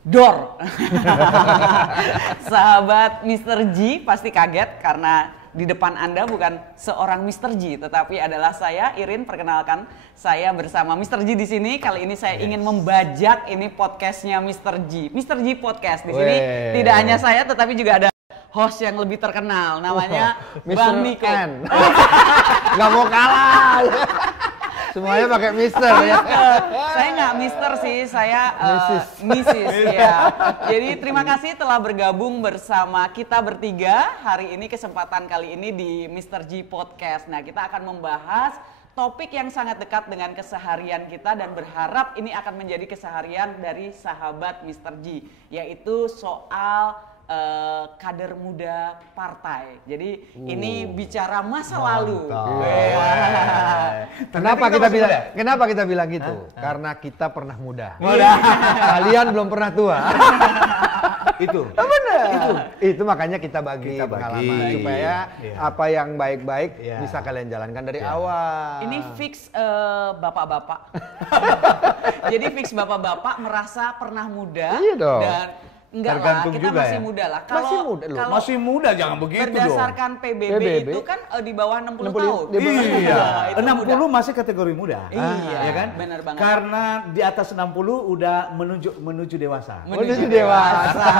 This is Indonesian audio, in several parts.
Dor. Sahabat Mr. G pasti kaget karena di depan Anda bukan seorang Mr. G, tetapi adalah saya, Irin. Perkenalkan, saya bersama Mr. G di sini. Kali ini saya ingin membajak ini podcastnya Mr. G. Mr. G Podcast. Di sini tidak hanya saya, tetapi juga ada host yang lebih terkenal, namanya Bang Niko. Nggak mau kalah. Semuanya pakai Mister ya. Saya nggak Mister sih, saya Mrs. Ya. Jadi terima kasih telah bergabung bersama kita bertiga hari ini, kesempatan kali ini di Mr. G Podcast. Nah, kita akan membahas topik yang sangat dekat dengan keseharian kita dan berharap ini akan menjadi keseharian dari sahabat Mr. G, yaitu soal kader muda partai. Jadi ini bicara masa lalu. Kenapa kita bilang gitu? Karena kita pernah muda. Kalian belum pernah tua. Itu. Itu makanya kita bagi pengalaman supaya apa yang baik-baik bisa kalian jalankan dari awal. Ini fix bapak-bapak. Jadi fix bapak-bapak merasa pernah muda. Iya dong. Dan enggak tergantung lah, kita juga masih ya? muda lah. Masih muda loh. Kalau Masih muda, jangan begitu dong. berdasarkan PBB itu kan di bawah 60 tahun. Iya, itu 60 muda. masih kategori muda. Iya, ya kan? benar banget. Karena di atas 60 udah menuju dewasa. Menuju dewasa.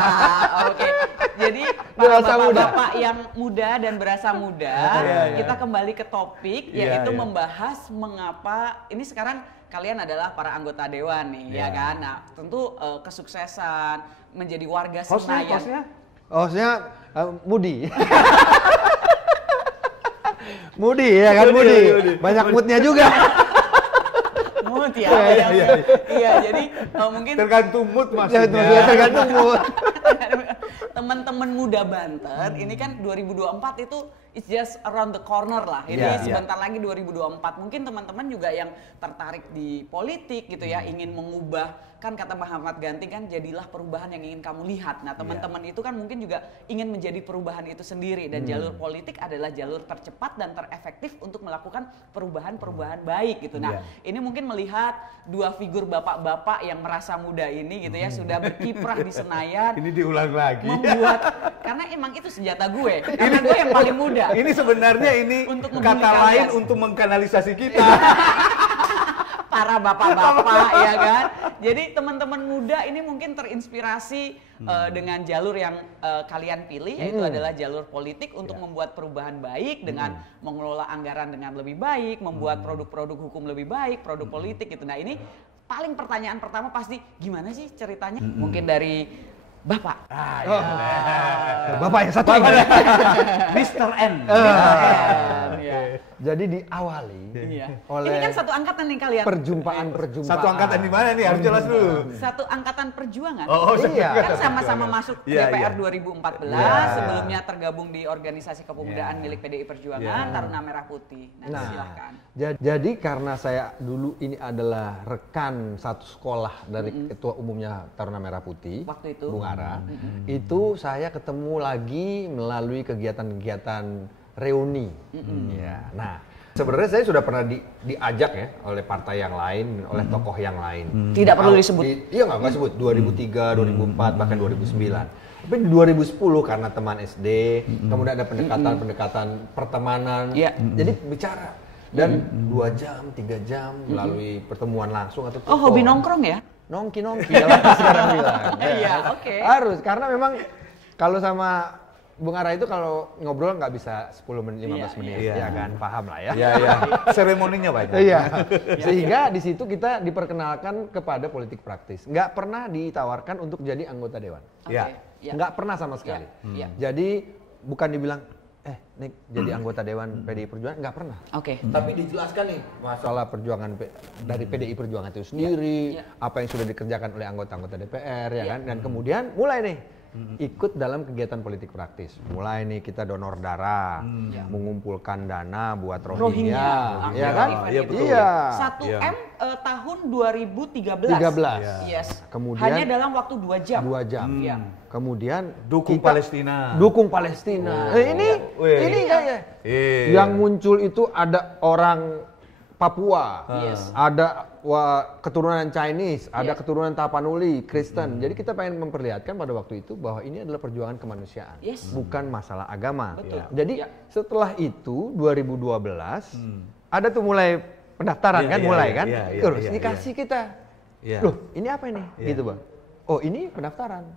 Oke. Jadi para Dewasa bapak-bapak yang muda dan berasa muda, Iya. kita kembali ke topik, Iya, yaitu iya. membahas mengapa ini sekarang kalian adalah para anggota dewan nih, ya kan? Nah, tentu kesuksesan menjadi warga Senayan. Hostnya Mudi. Mudi ya kan, Mudi. Banyak moodnya juga. Mood ya. Iya, jadi mungkin Tergantung mood Ya, maksudnya. tergantung mood. teman-teman muda Banten ini kan 2024 itu it's just around the corner lah. Ini Iya, sebentar lagi 2024. Mungkin teman-teman juga yang tertarik di politik gitu ya, ingin mengubah, kan kata Muhammad Ganti kan, jadilah perubahan yang ingin kamu lihat. Nah, teman-teman itu kan mungkin juga ingin menjadi perubahan itu sendiri, dan jalur politik adalah jalur tercepat dan terefektif untuk melakukan perubahan-perubahan baik gitu. Nah, ini mungkin melihat dua figur bapak-bapak yang merasa muda ini gitu ya, sudah berkiprah di Senayan. Ini diulang lagi. Membuat, karena emang itu senjata gue, karena gue yang paling muda. Ini sebenarnya Untuk kata membunuh lain kalian. untuk mengkanalisasi kita. Para bapak-bapak ya kan. Jadi teman-teman muda ini mungkin terinspirasi dengan jalur yang kalian pilih, yaitu adalah jalur politik untuk membuat perubahan baik dengan mengelola anggaran dengan lebih baik, membuat produk-produk hukum lebih baik, produk politik gitu. Nah, ini paling pertanyaan pertama pasti gimana sih ceritanya? Mungkin dari Bapak. Bapak yang satu ini. Mr. N. Iya. Jadi diawali oleh Ini kan satu angkatan nih kalian. perjumpaan. Satu angkatan di mana nih? Harus jelas dulu. Satu angkatan perjuangan. Iya. Kan sama-sama masuk Iya, DPR iya. 2014, Iya. sebelumnya tergabung di organisasi kepemudaan milik PDI Perjuangan, Taruna Merah Putih. Nah, silahkan. Jadi karena saya dulu ini adalah rekan satu sekolah dari ketua umumnya Taruna Merah Putih, Waktu itu. Bung Ara, itu saya ketemu lagi melalui kegiatan-kegiatan reuni. Ya. Nah, sebenarnya saya sudah pernah diajak ya oleh partai yang lain, oleh tokoh yang lain. Tidak perlu disebut. Iya nggak sebut. 2003, 2004, bahkan 2009. Tapi di 2010 karena teman SD, kemudian ada pendekatan pertemanan. Iya. Jadi bicara. Dan 2 jam, 3 jam melalui pertemuan langsung atau Oh, hobi nongkrong ya? Nongki ya lah sekarang bilang. Iya, oke. Harus, karena memang kalau sama Bung Ara itu kalau ngobrol nggak bisa 10 menit, 15 menit, iya. ya kan, paham lah ya. Iya, iya. Seremoninya banyak. Iya. Sehingga di situ kita diperkenalkan kepada politik praktis. Nggak pernah ditawarkan untuk jadi anggota dewan. Iya. Iya. Nggak pernah sama sekali. Iya. Jadi bukan dibilang, Nik jadi anggota dewan PDI Perjuangan, nggak pernah. Oke. Tapi dijelaskan nih masalah perjuangan dari PDI Perjuangan itu sendiri, apa yang sudah dikerjakan oleh anggota-anggota DPR ya kan, dan kemudian mulai nih ikut dalam kegiatan politik praktis. Mulai nih kita donor darah, mengumpulkan dana buat Rohingya, ya kan? Iya, betul. Iya. 1M tahun 2013. 13. Yes. Kemudian hanya dalam waktu 2 jam. 2 jam. Iya. Kemudian Dukung kita Palestina. Dukung Palestina. Ini Wih. kayaknya Iya. yang muncul itu ada orang Papua, Yes. ada keturunan Chinese, ada Yes. keturunan Tapanuli, Kristen. Jadi kita pengen memperlihatkan pada waktu itu bahwa ini adalah perjuangan kemanusiaan, Yes. bukan masalah agama. Betul. Jadi Ya. setelah itu 2012 ada tuh mulai pendaftaran kan, mulai kan, terus dikasih kita, loh ini apa ini, gitu bang. Oh ini pendaftaran.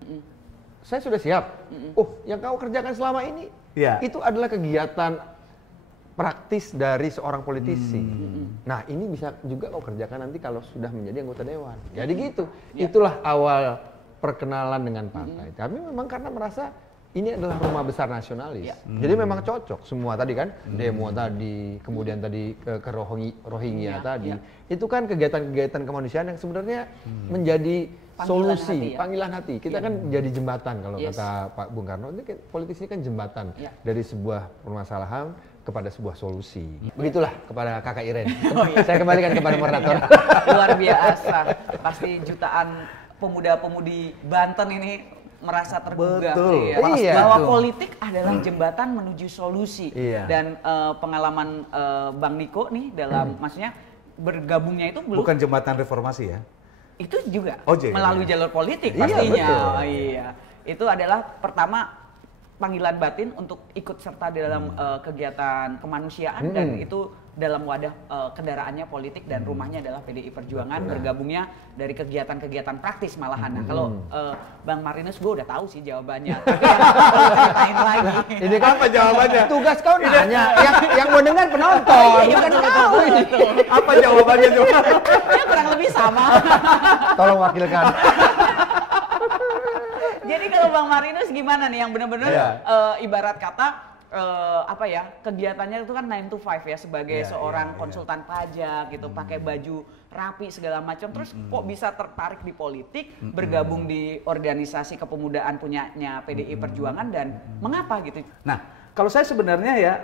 Saya sudah siap. Oh yang kau kerjakan selama ini, itu adalah kegiatan praktis dari seorang politisi. Nah ini bisa juga kau kerjakan nanti kalau sudah menjadi anggota dewan. Jadi gitu. Itulah awal perkenalan dengan partai. Tapi memang karena merasa ini adalah rumah besar nasionalis. Jadi memang cocok semua tadi kan, demo tadi, kemudian tadi ke Rohingya tadi. Itu kan kegiatan-kegiatan kemanusiaan yang sebenarnya menjadi solusi, panggilan hati. Kita kan jadi jembatan kalau kata Pak Bung Karno. Ini politik ini kan jembatan dari sebuah permasalahan kepada sebuah solusi. Begitulah kepada Kakak Iren. Saya kembalikan kepada moderator. Luar biasa. Pasti jutaan pemuda-pemudi Banten ini merasa tergugah. Iya. Bahwa politik adalah jembatan menuju solusi. Dan pengalaman Bang Niko nih dalam maksudnya bergabungnya itu belum. Bukan jembatan reformasi ya? Itu juga jadi, melalui jalur politik Iya, pastinya. betul. Iya. Itu adalah pertama panggilan batin untuk ikut serta di dalam kegiatan kemanusiaan dan itu dalam wadah kendaraannya politik dan rumahnya adalah PDI Perjuangan, bergabungnya dari kegiatan-kegiyang praktis malahan. Nah, kalau Bang Marinus gue udah tahu sih jawabannya. Tapi perlu ceritain lagi. Ini kan apa jawabannya? Tugas kau nanya, yang mau dengar penonton, bukan kau. Apa jawabannya coba? Ya kurang lebih sama. Tolong wakilkan. Jadi kalau Bang Marinus gimana nih yang benar-benar ibarat kata apa ya, kegiatannya itu kan 9 to 5 ya sebagai seorang konsultan pajak gitu, pakai baju rapi segala macam, terus kok bisa tertarik di politik, bergabung di organisasi kepemudaan punyanya PDI Perjuangan dan mengapa gitu? Nah, kalau saya sebenarnya ya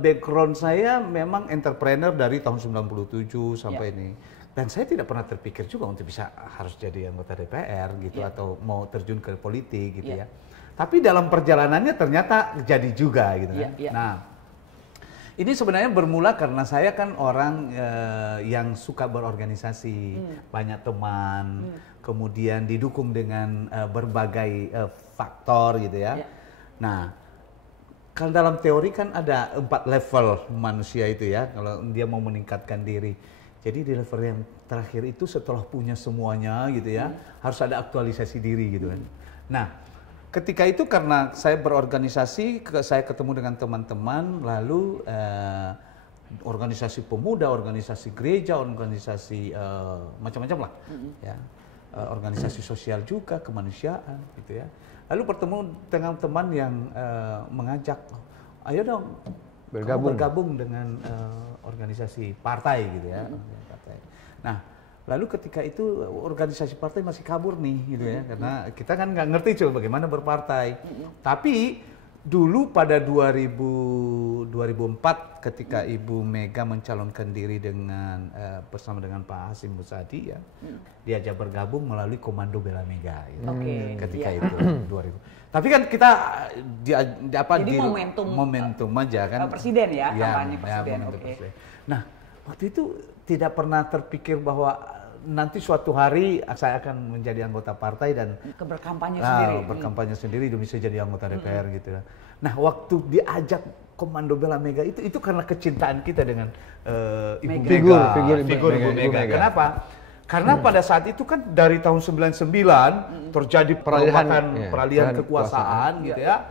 background saya memang entrepreneur dari tahun 97 sampai ini. Dan saya tidak pernah terpikir juga untuk bisa harus jadi anggota DPR gitu atau mau terjun ke politik gitu ya. Tapi dalam perjalanannya ternyata jadi juga gitu kan. Nah, ini sebenarnya bermula karena saya kan orang yang suka berorganisasi, banyak teman, kemudian didukung dengan berbagai faktor gitu ya. Nah, kalau dalam teori kan ada 4 level manusia itu ya, kalau dia mau meningkatkan diri. Jadi di level yang terakhir itu setelah punya semuanya gitu ya, harus ada aktualisasi diri gitu kan. Nah, ketika itu karena saya berorganisasi, saya ketemu dengan teman-teman, lalu organisasi pemuda, organisasi gereja, organisasi macam-macam lah, ya, organisasi sosial juga, kemanusiaan gitu ya. Lalu bertemu dengan teman yang mengajak, ayo dong bergabung dengan organisasi partai gitu ya. Nah, lalu ketika itu organisasi partai masih kabur nih gitu ya, karena kita kan nggak ngerti coba bagaimana berpartai. Tapi dulu pada 2004 ketika Ibu Mega mencalonkan diri dengan bersama dengan Pak Hasyim Muzadi ya, diajak bergabung melalui Komando Bela Mega gitu. Ketika itu 2000. Tapi kan kita Jadi momentum aja kan. Presiden ya, kampanye presiden. Presiden. Nah, waktu itu tidak pernah terpikir bahwa nanti suatu hari saya akan menjadi anggota partai dan berkampanye sendiri demi saya jadi anggota DPR gitu ya. Nah, waktu diajak Komando Bela Mega itu karena kecintaan kita dengan Ibu Mega, figur Ibu Mega. Kenapa? Karena pada saat itu kan dari tahun 99 terjadi peralihan kekuasaan gitu ya.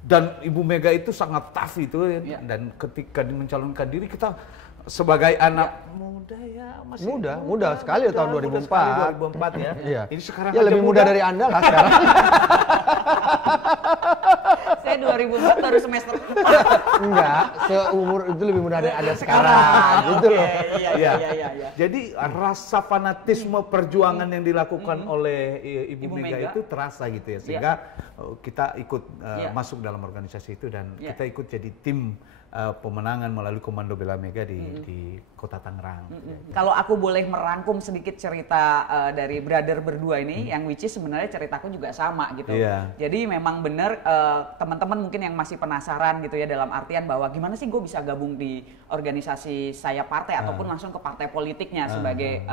Dan Ibu Mega itu sangat tough itu dan ketika mencalonkan diri kita sebagai anak muda ya, masih muda sekali tahun 2004 ya. Iya. Ini sekarang ya lebih muda dari Anda lah sekarang. Saya 2004 baru semester 4. Enggak, seumur itu lebih muda dari Anda sekarang. Gitu loh. Iya. Jadi rasa fanatisme perjuangan yang dilakukan oleh Ibu Mega itu terasa gitu ya. Sehingga kita ikut masuk dalam organisasi itu dan kita ikut jadi tim pemenangan melalui Komando Bela Mega di Kota Tangerang. Kalau aku boleh merangkum sedikit cerita dari brother berdua ini, yang which is sebenarnya ceritaku juga sama gitu. Jadi memang benar teman-teman mungkin yang masih penasaran gitu ya, dalam artian bahwa gimana sih gue bisa gabung di organisasi saya partai ataupun langsung ke partai politiknya sebagai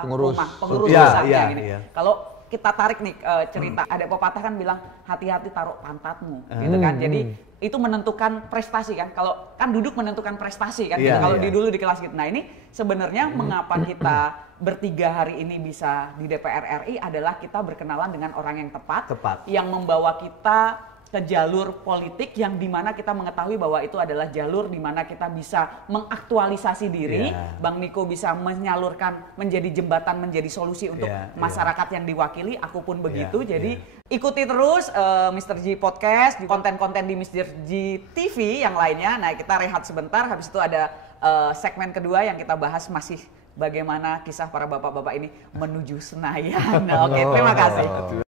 pengurus besarnya gini. Kalau kita tarik nih cerita, ada pepatah kan bilang hati-hati taruh pantatmu gitu kan. Jadi itu menentukan prestasi kan. Kalau kan duduk menentukan prestasi kan. Kalau dulu di kelas gitu. Nah, ini sebenarnya mengapa kita bertiga hari ini bisa di DPR RI adalah kita berkenalan dengan orang yang tepat. Yang membawa kita ke jalur politik yang dimana kita mengetahui bahwa itu adalah jalur dimana kita bisa mengaktualisasi diri. Bang Niko bisa menyalurkan, menjadi jembatan, menjadi solusi untuk masyarakat yang diwakili. Aku pun begitu. Jadi ikuti terus Mr. G Podcast, konten-konten di Mr. G TV yang lainnya. Nah, kita rehat sebentar, habis itu ada segmen kedua yang kita bahas masih bagaimana kisah para bapak-bapak ini menuju Senayan. Oke, terima kasih.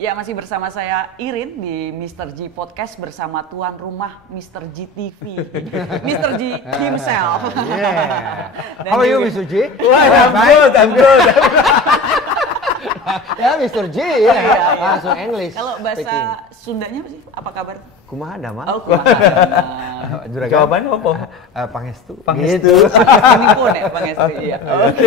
Ya, masih bersama saya Irin di Mr. G Podcast bersama tuan rumah Mr. G TV, Mr. G himself. How are you, Mr. G? I'm good. Ya, Mr. G ya. Langsung English. Kalau bahasa Sundanya apa sih? Apa kabar? Kumaha damang? Oh, kumaha damang. Jawabannya apa? Pangestu. Pangestu. Ini pun ya Pangestu. Iya. Oke.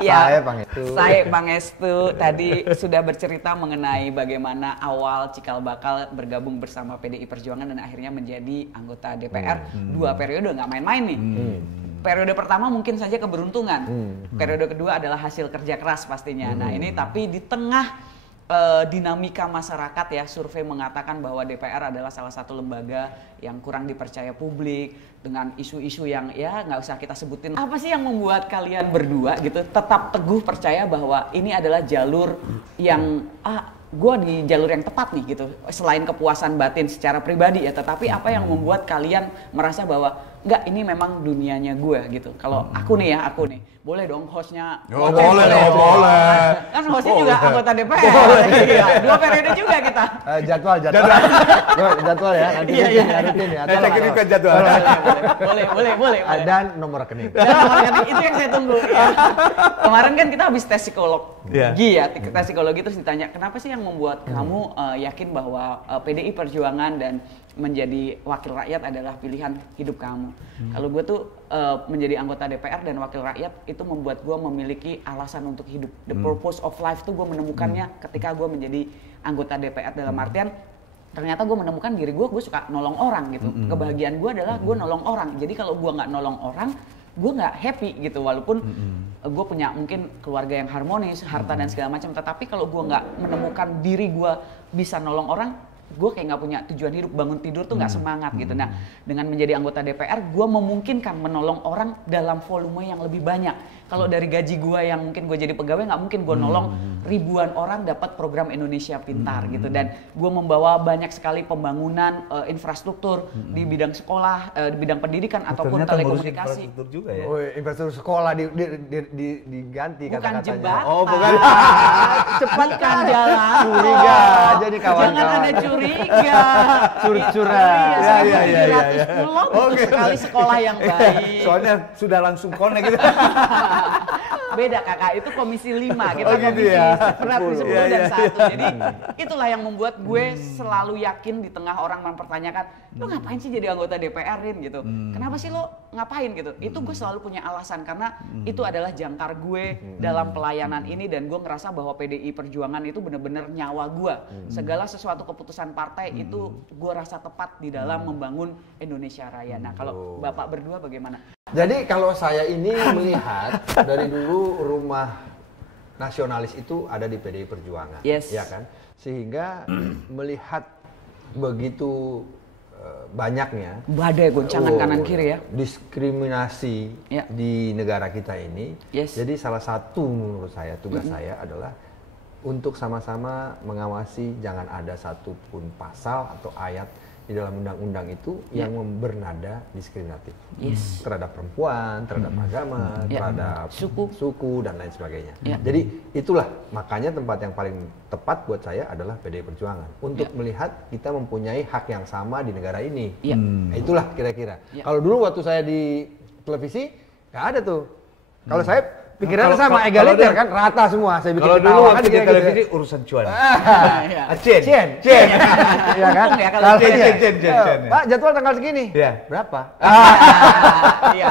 Ya. Saya Pangestu. Saya Pangestu tadi sudah bercerita mengenai bagaimana awal cikal bakal bergabung bersama PDI Perjuangan dan akhirnya menjadi anggota DPR 2 periode, nggak main-main nih. Periode pertama mungkin saja keberuntungan. Periode kedua adalah hasil kerja keras pastinya. Nah, ini tapi di tengah dinamika masyarakat ya, survei mengatakan bahwa DPR adalah salah satu lembaga yang kurang dipercaya publik dengan isu-isu yang ya nggak usah kita sebutin. Apa sih yang membuat kalian berdua gitu tetap teguh percaya bahwa ini adalah jalur yang gue di jalur yang tepat nih gitu, selain kepuasan batin secara pribadi ya, tetapi apa yang membuat kalian merasa bahwa enggak, ini memang dunianya gue gitu. Kalau aku nih, boleh dong hostnya. Boleh. Kan hostnya juga anggota DPR. 2 periode juga kita. Jadwal ya. Nanti rutin ya. Ini kan jadwal. Boleh. Dan nomor rekening. Itu yang saya tunggu. Ya. Kemarin kan kita habis tes psikologi ya, tes psikologi terus ditanya kenapa sih yang membuat kamu yakin bahwa PDI Perjuangan dan menjadi wakil rakyat adalah pilihan hidup kamu. Kalau gue tuh menjadi anggota DPR dan wakil rakyat itu membuat gue memiliki alasan untuk hidup. The purpose of life tuh gue menemukannya ketika gue menjadi anggota DPR, dalam artian ternyata gue menemukan diri gue suka nolong orang gitu. Kebahagiaan gue adalah gue nolong orang. Jadi kalau gue nggak nolong orang, gue nggak happy gitu. Walaupun gue punya mungkin keluarga yang harmonis, harta dan segala macam. Tetapi kalau gue nggak menemukan diri gue bisa nolong orang, gue kayak nggak punya tujuan hidup, bangun tidur tuh nggak semangat gitu. Nah, dengan menjadi anggota DPR, gue memungkinkan menolong orang dalam volume yang lebih banyak. Kalau dari gaji gue yang mungkin gue jadi pegawai, nggak mungkin gue nolong ribuan orang dapat program Indonesia Pintar gitu. Dan gue membawa banyak sekali pembangunan infrastruktur di bidang sekolah, di bidang pendidikan ataupun telekomunikasi. Infrastruktur juga ya. Oh, infrastruktur sekolah diganti bukan kata-katanya. jembatan. Oh, bukan. Cepat kan jalan. Curiga jadi kawan-kawan. Jangan ada curiga. Curang. Ya. Oke. Sekali sekolah yang baik. Soalnya sudah langsung connect gitu. Beda kakak, itu komisi 5 kita gitu komisi ya? 10 dan 1. Jadi itulah yang membuat gue selalu yakin di tengah orang mempertanyakan, lo ngapain sih jadi anggota DPR-in gitu? Kenapa sih lo ngapain gitu? Itu gue selalu punya alasan karena itu adalah jangkar gue dalam pelayanan ini, dan gue ngerasa bahwa PDI Perjuangan itu benar-benar nyawa gue. Segala sesuatu keputusan partai itu gue rasa tepat di dalam membangun Indonesia Raya. Nah, kalau Bapak berdua bagaimana? Jadi kalau saya ini melihat dari dulu rumah nasionalis itu ada di PDI Perjuangan, ya kan? Sehingga melihat begitu banyaknya badai goncangan kanan kiri ya, diskriminasi di negara kita ini. Jadi salah satu menurut saya tugas saya adalah untuk sama-sama mengawasi jangan ada satupun pasal atau ayat di dalam undang-undang itu yang bernada diskriminatif terhadap perempuan, terhadap agama, terhadap suku dan lain sebagainya. Jadi itulah makanya tempat yang paling tepat buat saya adalah PDI Perjuangan untuk melihat kita mempunyai hak yang sama di negara ini. Itulah kira-kira. Kalau dulu waktu saya di televisi nggak ada tuh. Kalau saya pikirannya sama, egaliter kan, rata semua. Saya bikin kalau dulu waktu di televisi gitu. urusan cuan. Cien. Iya kan? Kalau Pak, jadwal tanggal segini. Berapa? Iya.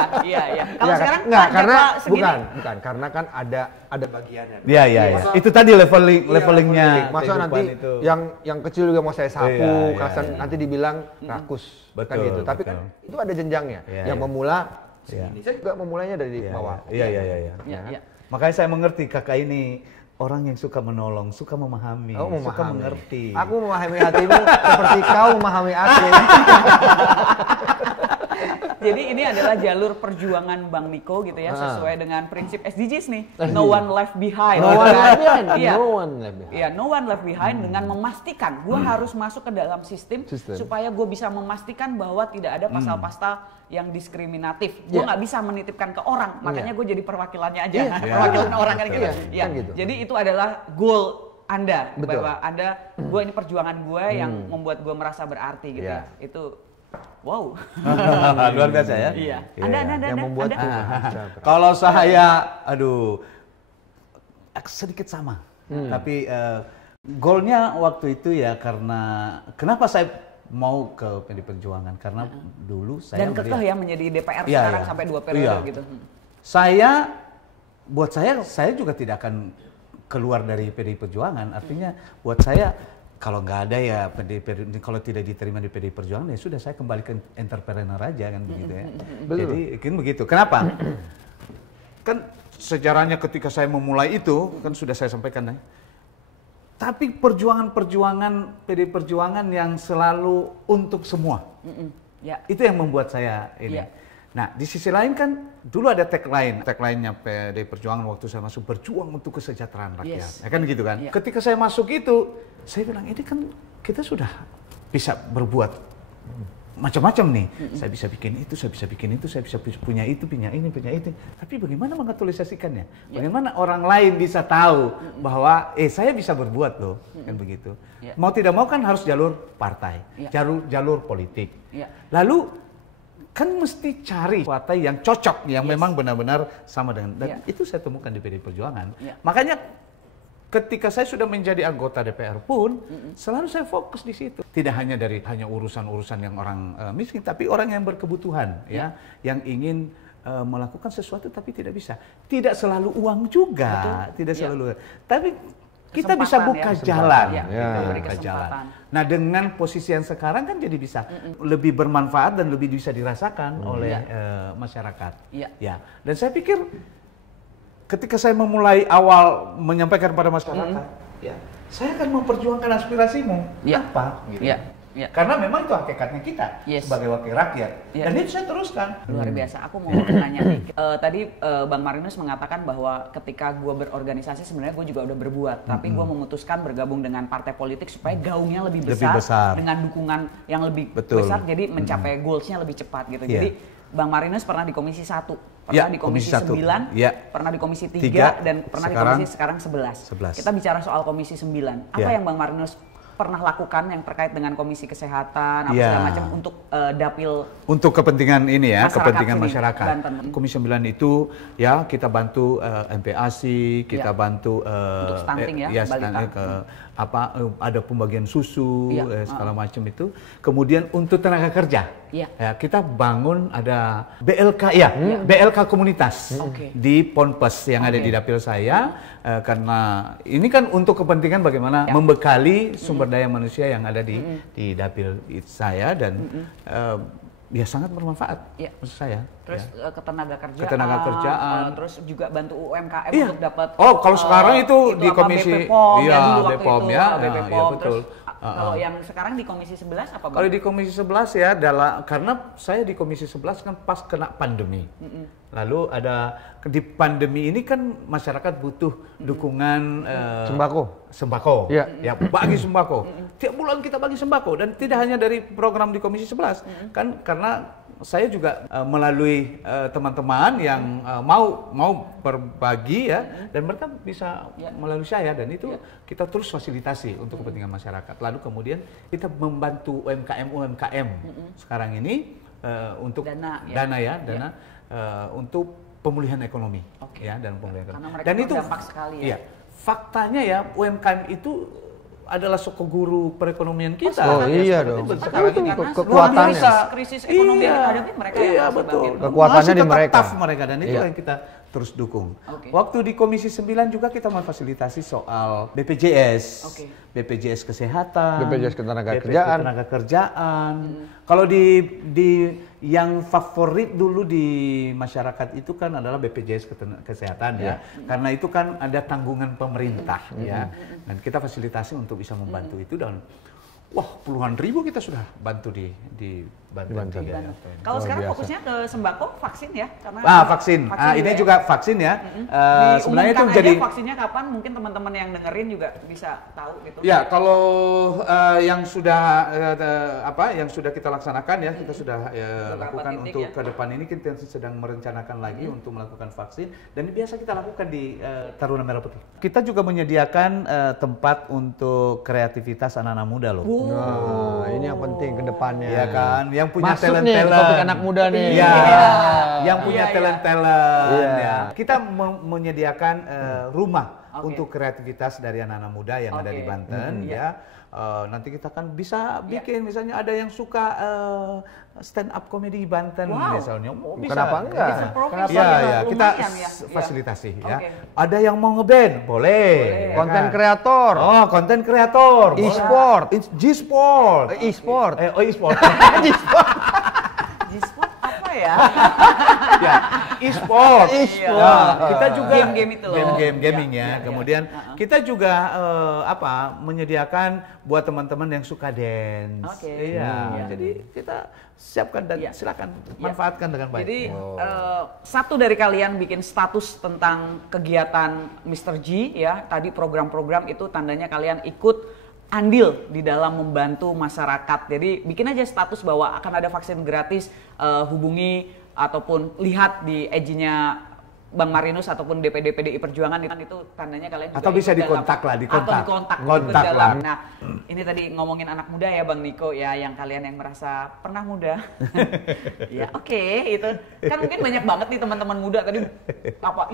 Kalau sekarang enggak, karena segini. bukan, karena kan ada bagiannya. Iya. Itu tadi levelingnya. Masa nanti itu. yang kecil juga mau saya sapu, nanti dibilang rakus. Kan gitu. Tapi kan itu ada jenjangnya. Yang memula segini. Saya juga memulainya dari bawah. Iya. Makanya saya mengerti kakak ini orang yang suka menolong, suka memahami, suka mengerti. Aku memahami hatimu seperti kau memahami aku. Jadi ini adalah jalur perjuangan Bang Niko gitu ya, sesuai dengan prinsip SDGs nih. No one left behind. No one left behind. Iya, no one left behind dengan memastikan gue harus masuk ke dalam sistem supaya gue bisa memastikan bahwa tidak ada pasal-pasal yang diskriminatif. Gue nggak bisa menitipkan ke orang, makanya gue jadi perwakilannya aja. Perwakilan orang kan gitu. Iya. Jadi itu adalah goal Anda, bahwa Anda, gue ini perjuangan gue yang membuat gue merasa berarti gitu ya. Itu wow. Luar biasa ya. Iya. Anda yang membuat kalau saya sedikit sama. Tapi goalnya waktu itu ya karena kenapa saya mau ke PDI Perjuangan karena dulu saya dan kekeh ya menjadi DPR sekarang sampai 2 periode gitu. Buat saya juga tidak akan keluar dari PDI Perjuangan. Artinya buat saya kalau nggak ada ya kalau tidak diterima di PDI Perjuangan ya sudah saya kembali ke entrepreneur aja kan begitu ya. Jadi kan begitu. Kenapa? Kan sejarahnya ketika saya memulai itu kan sudah saya sampaikan ya. Tapi perjuangan PDI Perjuangan yang selalu untuk semua. Itu yang membuat saya ini. Nah, di sisi lain kan dulu ada tagline-nya PDI Perjuangan waktu saya masuk, berjuang untuk kesejahteraan rakyat. Ya kan gitu kan. Ketika saya masuk itu, saya bilang ini kan kita sudah bisa berbuat macam-macam nih. Saya bisa bikin itu, saya bisa bikin itu, saya bisa punya itu, punya ini, punya itu. Tapi bagaimana mengaktualisasikannya? Bagaimana orang lain bisa tahu bahwa saya bisa berbuat loh, kan begitu. Mau tidak mau kan harus jalur partai, jalur politik. Lalu kan mesti cari partai yang cocok, yang memang benar-benar sama dengan. Dan itu saya temukan di PDI Perjuangan. Makanya ketika saya sudah menjadi anggota DPR pun, selalu saya fokus di situ. Tidak hanya urusan-urusan yang orang miskin, tapi orang yang berkebutuhan, yang ingin melakukan sesuatu tapi tidak bisa. Tidak selalu uang juga, tidak selalu. Tapi kita bisa buka jalan, buka jalan. Nah dengan posisi yang sekarang kan jadi bisa lebih bermanfaat dan lebih bisa dirasakan oleh masyarakat. Dan saya pikir ketika saya memulai awal menyampaikan pada masyarakat, saya akan memperjuangkan aspirasimu. Apa? Gitu. Karena memang itu hakikatnya kita sebagai wakil rakyat. Dan itu saya teruskan. Luar biasa. Aku mau nanya nih. Tadi Bang Marinus mengatakan bahwa ketika gue berorganisasi sebenarnya gue juga udah berbuat. Tapi gue memutuskan bergabung dengan partai politik supaya gaungnya lebih besar. Dengan dukungan yang lebih besar. Jadi mencapai goalsnya lebih cepat gitu. Jadi Bang Marinus pernah di Komisi 1. Pernah di Komisi 9, pernah di Komisi 3, dan pernah di Komisi sekarang 11. Kita bicara soal Komisi 9. Apa yang Bang Marinus pernah lakukan yang terkait dengan Komisi Kesehatan, apa segala macam untuk dapil? Untuk kepentingan ini ya, kepentingan sini, masyarakat. Banten. Komisi 9 itu ya kita bantu MPASI, kita bantu untuk stunting balita. Ada pembagian susu, segala macam itu. Kemudian untuk tenaga kerja, kita bangun ada BLK, BLK komunitas di Ponpes yang ada di dapil saya, karena ini kan untuk kepentingan bagaimana membekali sumber daya manusia yang ada di dapil saya dan sangat bermanfaat maksud saya. Terus ketenaga kerjaan, terus juga bantu UMKM untuk dapat. Kalau sekarang itu di komisi BPOM, BPOM betul. Terus Kalau yang sekarang di Komisi 11 apa Bang? Kalau di Komisi 11 ya, karena saya di Komisi 11 kan pas kena pandemi. Lalu di pandemi ini kan masyarakat butuh dukungan sembako. Ya, bagi sembako. Tiap bulan kita bagi sembako, dan tidak hanya dari program di Komisi 11. Kan karena saya juga melalui teman-teman yang mau berbagi ya, dan mereka bisa melalui saya, dan itu kita terus fasilitasi untuk kepentingan masyarakat. Lalu kemudian kita membantu UMKM sekarang ini untuk dana untuk pemulihan ekonomi ya, dan pemulihan ekonomi. Karena mereka Dan itu berdampak sekali ya. Faktanya ya, UMKM itu adalah guru perekonomian kita. Oh iya dong. Sekarang ini kekuatannya. Krisis ekonomi yang dihadapi mereka yang masih betul. bangkit. Kekuatannya di mereka. Tough mereka, dan itu yang kita terus dukung. Waktu di Komisi 9 juga kita memfasilitasi soal BPJS, BPJS Kesehatan, BPJS Ketenagakerjaan. Kalau di yang favorit dulu di masyarakat itu kan adalah BPJS Kesehatan ya, karena itu kan ada tanggungan pemerintah ya, dan kita fasilitasi untuk bisa membantu itu, dan puluhan ribu kita sudah bantu di Banten. Kalau sekarang fokusnya ke sembako, vaksin ya? Karena vaksin. Ini juga vaksin ya. Sebenarnya itu jadi vaksinnya kapan? Mungkin teman-teman yang dengerin juga bisa tahu gitu. Ya, kalau yang sudah kita laksanakan ya, kita sudah lakukan untuk ke depan ini, kita sedang merencanakan lagi untuk melakukan vaksin, dan biasa kita lakukan di Taruna Merah Putih. Kita juga menyediakan tempat untuk kreativitas anak-anak muda loh. Nah, ini yang penting ke depannya. Iya kan, yang punya masuk talent. nih topik anak muda nih. Iya, yang punya talent. Ya. Kita menyediakan rumah untuk kreativitas dari anak-anak muda yang ada di Banten ya. Nanti kita kan bisa bikin, misalnya ada yang suka stand up comedy di Banten misalnya. Bisa. Kenapa enggak? Ya, kita fasilitasi ya. Ada yang mau ngeband, boleh. Konten kreator. Oh, konten kreator. E-sport. G-sport. E-sport. E-sport. G-sport apa ya? Ya, e-sport. Kita juga game itu loh. Gaming ya. Kemudian kita juga menyediakan buat teman-teman yang suka dance. Jadi kita siapkan dan silakan manfaatkan dengan baik. Jadi satu dari kalian bikin status tentang kegiatan Mr. G ya. Tadi program-program itu tandanya kalian ikut andil di dalam membantu masyarakat. Jadi bikin aja status bahwa akan ada vaksin gratis, hubungi ataupun lihat di IG-nya Bang Marinus ataupun DPD PDI Perjuangan, itu tandanya kalian juga atau bisa dikontak lah, kontak lah. Nah, ini tadi ngomongin anak muda ya Bang Niko ya, yang kalian yang merasa pernah muda. Ya itu kan mungkin banyak banget nih teman-teman muda tadi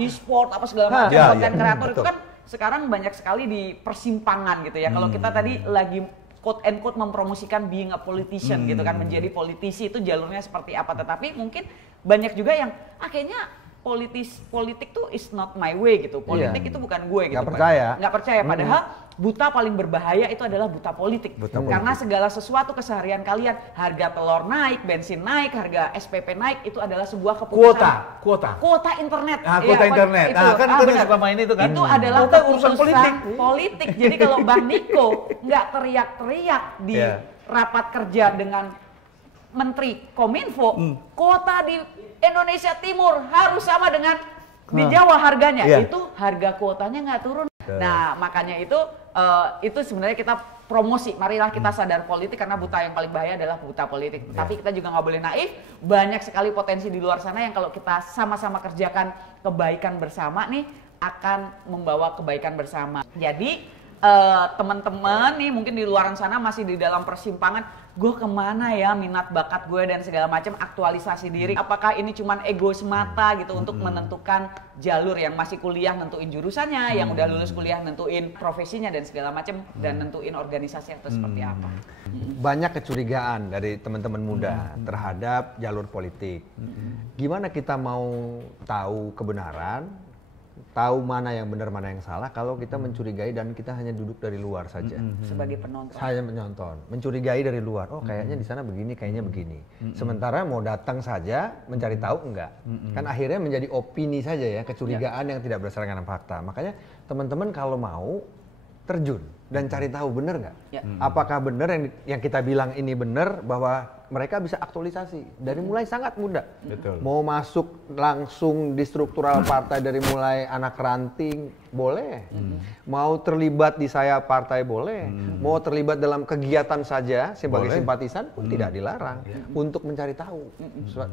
e-sport segala macam, konten kreator itu kan sekarang banyak sekali di persimpangan gitu ya. Kalau kita tadi lagi quote and quote mempromosikan being a politician gitu kan, menjadi politisi itu jalurnya seperti apa, tetapi mungkin banyak juga yang kayaknya politik tuh is not my way gitu. Politik itu bukan gue gitu. Nggak percaya. Padahal buta paling berbahaya itu adalah buta politik. Karena segala sesuatu keseharian kalian, harga telur naik, bensin naik, harga SPP naik, itu adalah sebuah keputusan. Kuota internet. Kuota internet. Kan itu suka main itu kan. Itu adalah keputusan politik. Jadi kalau Bang Niko nggak teriak-teriak di rapat kerja dengan Menteri Kominfo, kuota di Indonesia Timur harus sama dengan di Jawa harganya. Itu harga kuotanya nggak turun. Nah, makanya itu sebenarnya kita promosi. Marilah kita sadar politik, karena buta yang paling bahaya adalah buta politik. Tapi kita juga nggak boleh naif. Banyak sekali potensi di luar sana yang kalau kita sama-sama kerjakan kebaikan bersama nih akan membawa kebaikan bersama. Jadi teman-teman nih mungkin di luar sana masih di dalam persimpangan, gue kemana ya minat bakat gue dan segala macam, aktualisasi diri. Apakah ini cuman ego semata gitu untuk menentukan jalur, yang masih kuliah nentuin jurusannya, yang udah lulus kuliah nentuin profesinya dan segala macam, dan nentuin organisasi atau seperti apa. Banyak kecurigaan dari teman-teman muda terhadap jalur politik. Gimana kita mau tahu kebenaran, tahu mana yang benar mana yang salah kalau kita mencurigai dan kita hanya duduk dari luar saja. Sebagai penonton. Saya menonton, mencurigai dari luar. Oh, kayaknya di sana begini, kayaknya begini. Sementara mau datang saja mencari tahu enggak. Kan akhirnya menjadi opini saja ya, kecurigaan yang tidak berdasarkan fakta. Makanya teman-teman kalau mau terjun dan cari tahu benar nggak? Ya. Apakah benar yang kita bilang ini benar, bahwa mereka bisa aktualisasi dari mulai sangat muda. Betul. Mau masuk langsung di struktural partai dari mulai anak ranting boleh. Mau terlibat di sayap partai boleh. Mau terlibat dalam kegiatan saja sebagai Boleh. simpatisan pun tidak dilarang untuk mencari tahu.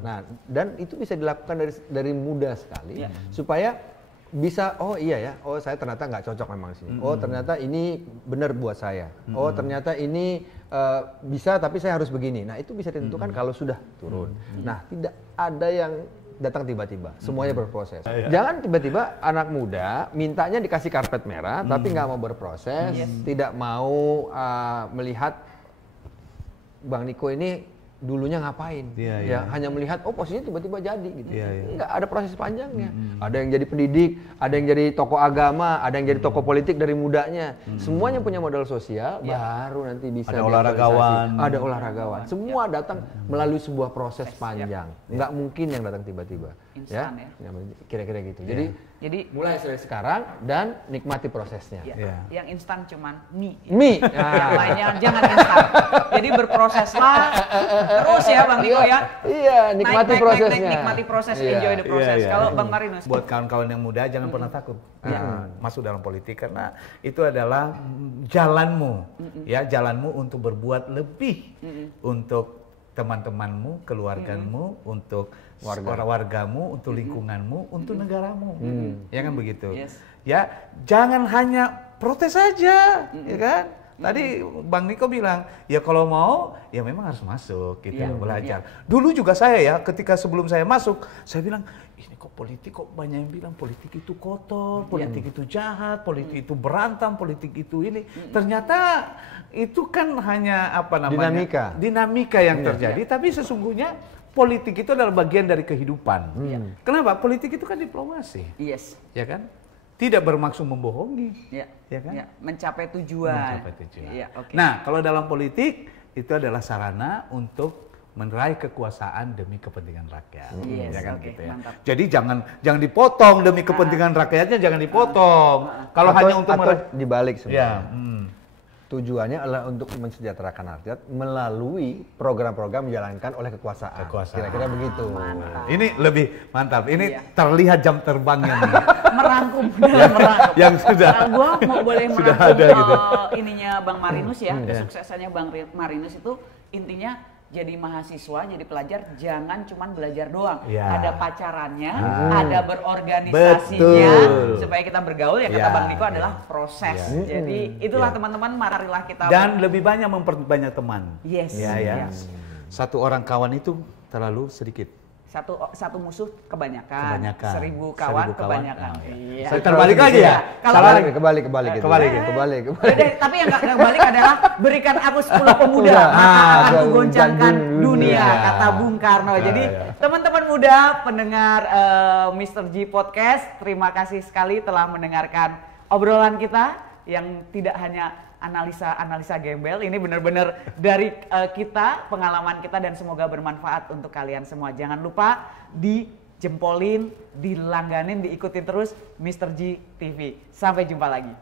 Nah, dan itu bisa dilakukan dari muda sekali supaya bisa, oh iya ya, oh saya ternyata nggak cocok memang sini. Oh ternyata ini benar buat saya. Oh ternyata ini bisa tapi saya harus begini. Nah itu bisa ditentukan kalau sudah turun. Nah tidak ada yang datang tiba-tiba, semuanya berproses. Jangan tiba-tiba anak muda mintanya dikasih karpet merah tapi nggak mau berproses, tidak mau melihat Bang Niko ini dulunya ngapain, hanya melihat oh posisinya tiba-tiba jadi gitu. Nggak ada proses panjangnya. Ada yang jadi pendidik, ada yang jadi tokoh agama, ada yang jadi tokoh politik dari mudanya. Semuanya punya modal sosial, baru nanti bisa ada olahragawan. Ada olahragawan. Semua datang melalui sebuah proses panjang. Nggak mungkin yang datang tiba-tiba. Instan ya. Kira-kira gitu. Jadi mulai dari sekarang dan nikmati prosesnya. Yang instan cuman mie. Mie. Yang lainnya jangan instan. Jadi berproseslah terus ya Bang Niko ya. Iya, nikmati prosesnya. Nikmati proses, enjoy the process. Kalau Bang Marinus, buat kawan-kawan yang muda jangan pernah takut masuk dalam politik, karena itu adalah jalanmu, ya jalanmu untuk berbuat lebih untuk teman-temanmu, keluargamu, untuk wargamu, untuk lingkunganmu, untuk negaramu, ya kan begitu. Ya jangan hanya protes saja, ya kan. Tadi Bang Niko bilang, ya kalau mau, ya memang harus masuk gitu, belajar. Dulu juga saya ya, ketika sebelum saya masuk, saya bilang, ini kok politik, kok banyak yang bilang politik itu kotor, politik itu jahat, politik itu berantem, politik itu ini. Ternyata itu kan hanya apa namanya? Dinamika yang terjadi, tapi sesungguhnya politik itu adalah bagian dari kehidupan. Kenapa? Politik itu kan diplomasi. Ya kan? Tidak bermaksud membohongi, ya kan? Mencapai tujuan. Nah, kalau dalam politik itu adalah sarana untuk meraih kekuasaan demi kepentingan rakyat, ya kan gitu ya. Mantap. Jadi jangan dipotong demi kepentingan rakyatnya, jangan dipotong. Kalau hanya untuk dibalik sebenarnya. Tujuannya adalah untuk mensejahterakan rakyat melalui program-program menjalankan oleh kekuasaan. Kira-kira begitu. Mantap. Ini lebih mantap. Ini terlihat jam terbangnya nih. Merangkum. Yang sudah. Gua mau boleh sudah merangkum ada gitu. Ininya Bang Marinus ya. Kesuksesannya Bang Marinus itu intinya jadi mahasiswa, jadi pelajar, jangan cuman belajar doang. Ada pacarannya, ada berorganisasinya, supaya kita bergaul ya kata Bang Niko adalah proses. Jadi itulah teman-teman, marilah kita. Dan lebih banyak memperbanyak teman. Yes. Satu orang kawan itu terlalu sedikit. Satu musuh kebanyakan. 1000 kawan kebanyakan. Saya terbalik lagi ya? Kebalik. Tapi yang nggak kebalik adalah berikan aku 10 pemuda, maka akan kugoncangkan dunia, kata Bung Karno. Jadi teman-teman muda pendengar Mr. G Podcast, terima kasih sekali telah mendengarkan obrolan kita yang tidak hanya analisa gembel, ini benar-benar dari kita, pengalaman kita, dan semoga bermanfaat untuk kalian semua. Jangan lupa dijempolin, dilangganin, diikutin terus Mr. G TV. Sampai jumpa lagi.